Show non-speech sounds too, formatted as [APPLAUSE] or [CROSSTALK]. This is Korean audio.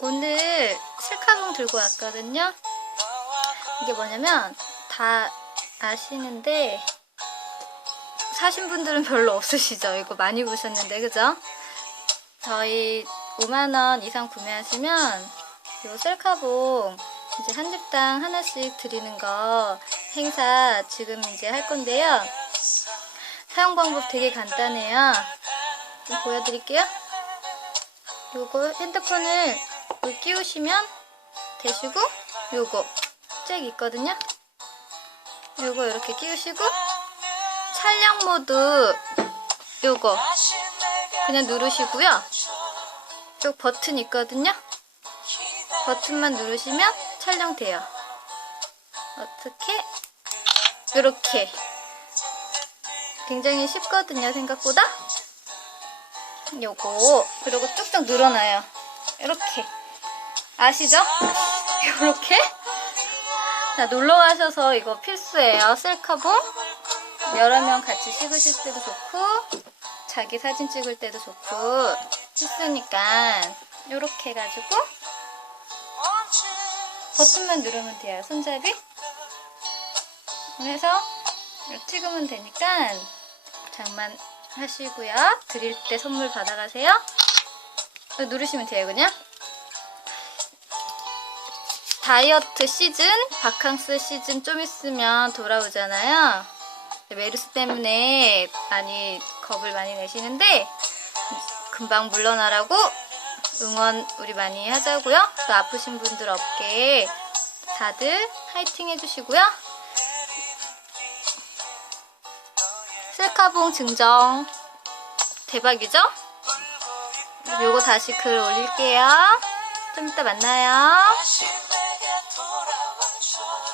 오늘 실카봉 들고 왔거든요. 이게 뭐냐면 다 아시는데 사신 분들은 별로 없으시죠? 이거 많이 보셨는데 그죠? 저희 5만원 이상 구매하시면 요 셀카봉 이제 한 집당 하나씩 드리는 거 행사 지금 이제 할 건데요. 사용 방법 되게 간단해요. 좀 보여드릴게요. 요거 핸드폰을 여기 끼우시면 되시고 요거 잭 있거든요. 요거 이렇게 끼우시고 촬영 모드 요거 그냥 누르시고요. 요 버튼 있거든요. 버튼만 누르시면 촬영돼요. 어떻게? 이렇게 굉장히 쉽거든요 생각보다 요거 그리고 쭉쭉 늘어나요 이렇게 아시죠? [LAUGHS] 이렇게? 자 놀러 가셔서 이거 필수예요. 셀카봉. 여러 명 같이 찍으실 때도 좋고 자기 사진 찍을 때도 좋고 필수니까 이렇게 해가지고 버튼만 누르면 돼요 손잡이. 그래서 찍으면 되니까 장만 하시고요. 드릴 때 선물 받아가세요. 누르시면 돼요 그냥 다이어트 시즌 바캉스 시즌 좀 있으면 돌아오잖아요 메르스 때문에 많이 겁을 많이 내시는데 금방 물러나라고 응원 우리 많이 하자고요. 또 아프신 분들 어깨에 다들 화이팅 해주시고요. 셀카봉 증정 대박이죠? 요거 다시 글 올릴게요. 좀 이따 만나요. criatura